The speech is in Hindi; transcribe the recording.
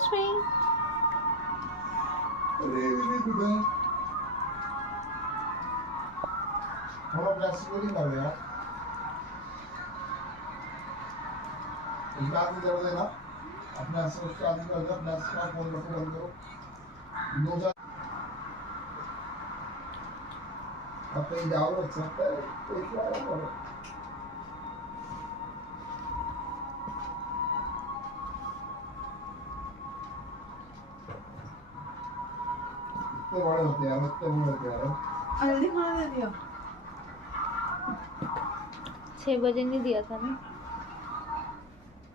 Excuse me. हम अपना स्कूल ही कर यार। इस बात में जरूर देना अपना उसके आदमी कर दो अपना फोन रखो बंद करो दो जा अब कहीं जाओ अच्छा एक बार करो इतने बड़े होते हैं इतने बड़े होते हैं हल्दी खाना दे दिया 6 बजे नहीं दिया था ना।